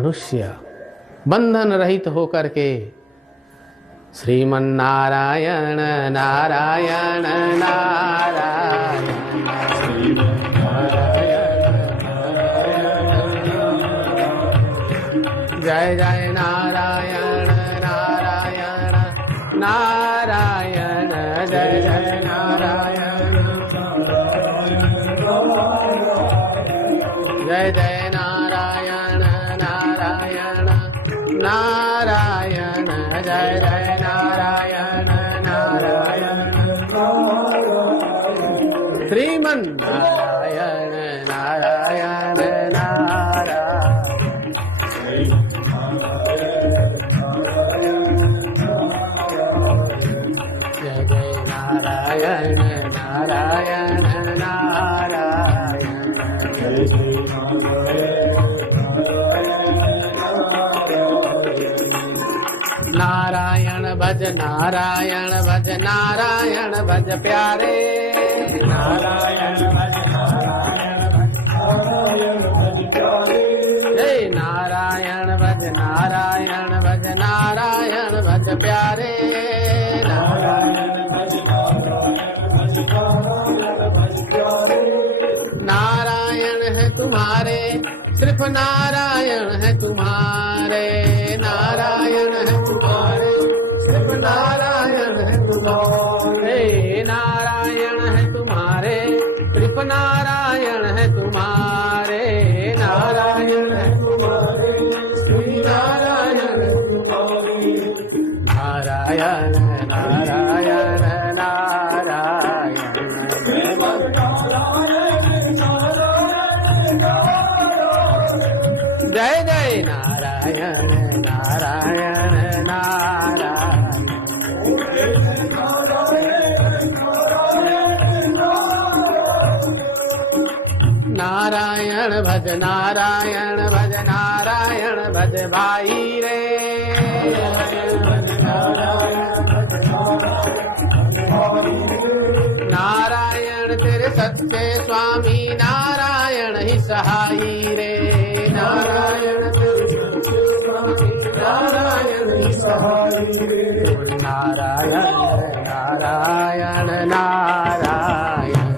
मनुष्य बंधन रहित होकर के श्रीमन्नारायण नारायण नारायण जय जय नारायण नारायण नारायण जय जय नारायण जय जय नारायण नारायण नारायण जय जय नारायण नारायण श्रीमन्नारायण नारायण नारायण जय जय नारायण नारायण नारायण नारायण भज नारायण भज नारायण भज प्यारे नारायण भज नारायण भज प्यारे जय नारायण भज नारायण भज नारायण भज प्यारे नारायण भज नारायण है तुम्हारे सिर्फ नारायण है तुम्हारे नारायण है तुम्हारे सिर्फ नारायण है तुम्हारे नारायण है तुम्हारे सिर्फ नारायण है तुम्हारे नारायण है तुम्हारे नारायण है तुम्हारे नारायण नारायण नारायण जय जय नारायण नारायण नारायण नारायण भज नारायण भज नारायण भज भाई रे नारायण तेरे सच्चे स्वामी नारायण ही सहाई रे नारायण नारायण ही सहाई रे नारायण नारायण नारायण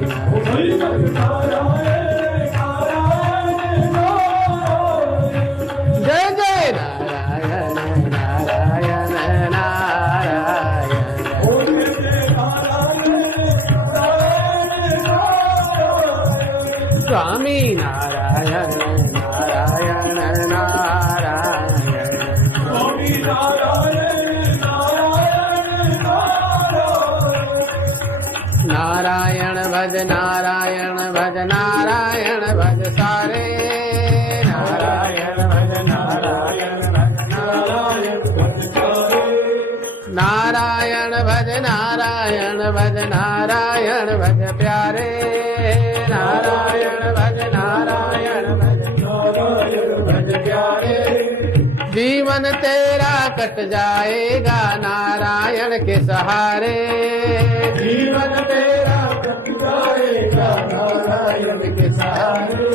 जय जय नारायण नारायण नारायण स्वामी नारायण नारायण नारायण नारायण भज नारायण भज नारायण भज सारे नारायण भज नारायण भज नारायण भज नारायण भज नारायण भज प्यारे नारायण भज नारायण भज भज प्यारे जीवन तेरा कट जाएगा नारायण के सहारे जीवन तेरा कट जाएगा नारायण के सहारे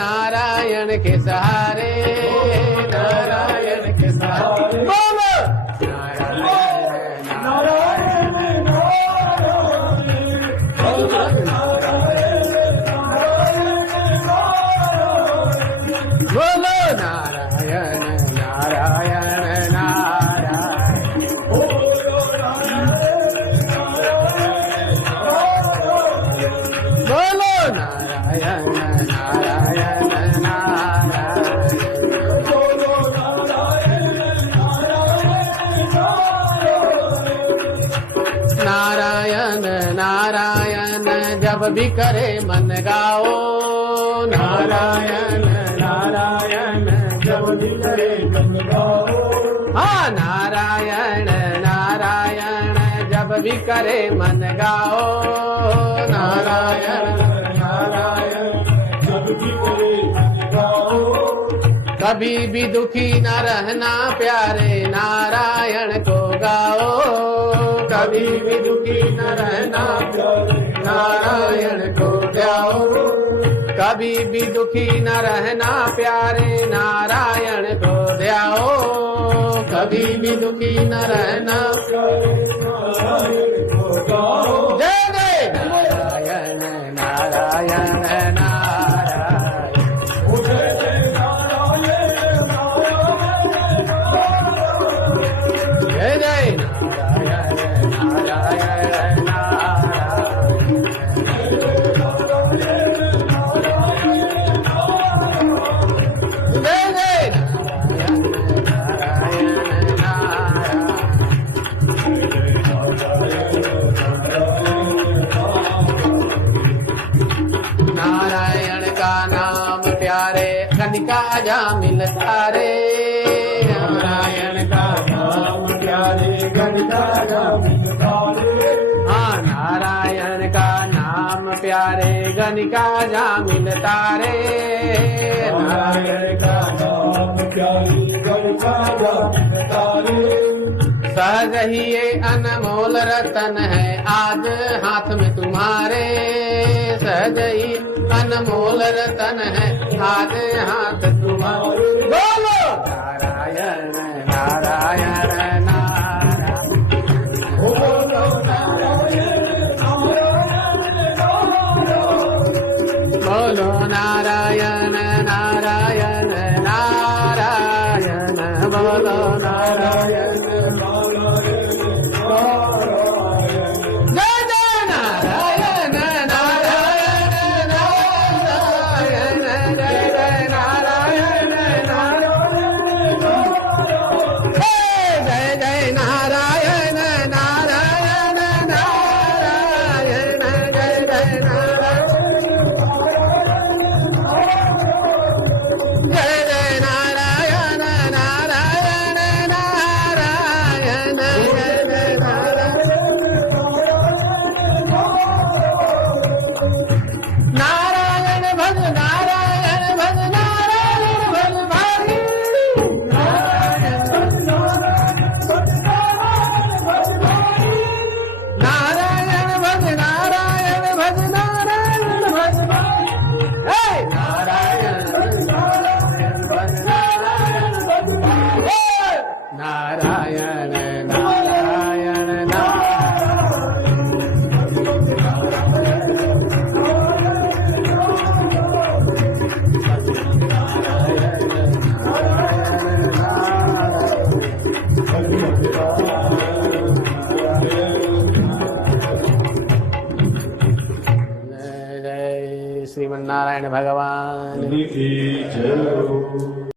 नारायण के सहारे नारायण के सहारे बोलो बोलो नारायण नारायण नारायण बोलो नारायण नारायण नारायण नारायण जब भी करे मन गाओ नारायण नारायण जब भी करे मन गाओ हाँ नारायण नारायण जब भी करे मन गाओ नारायण नारायण जब भी करे मन गाओ कभी भी दुखी न रहना प्यारे नारायण को गाओ कभी भी दुखी न रहना प्यारे नारायण को गाओ कभी भी दुखी न रहना प्यारे नारायण को ध्याओ कभी भी दुखी न रहना जय जय नारायण नारायण नारायण जय जय नारायण नारायण नारायण का नाम प्यारे कनिका जा मिलता रे नारायण का नाम प्यारे कनिका जा मिलता रे हाँ नारायण का नाम प्यारे गनिका जा मिलता रे नारायण का नाम प्यारे गनिका जा मिलता रे सहज ही ये अनमोल रतन है आज हाथ में तुम्हारे सहज ही अनमोल रतन है आज हाथ तुम्हारे बोलो नारायण नारायण नारायण बोलो नारायण नारायण नारायण बोलो नारायण नारायण नारायण जय श्रीमन्नारायण भगवान की जय।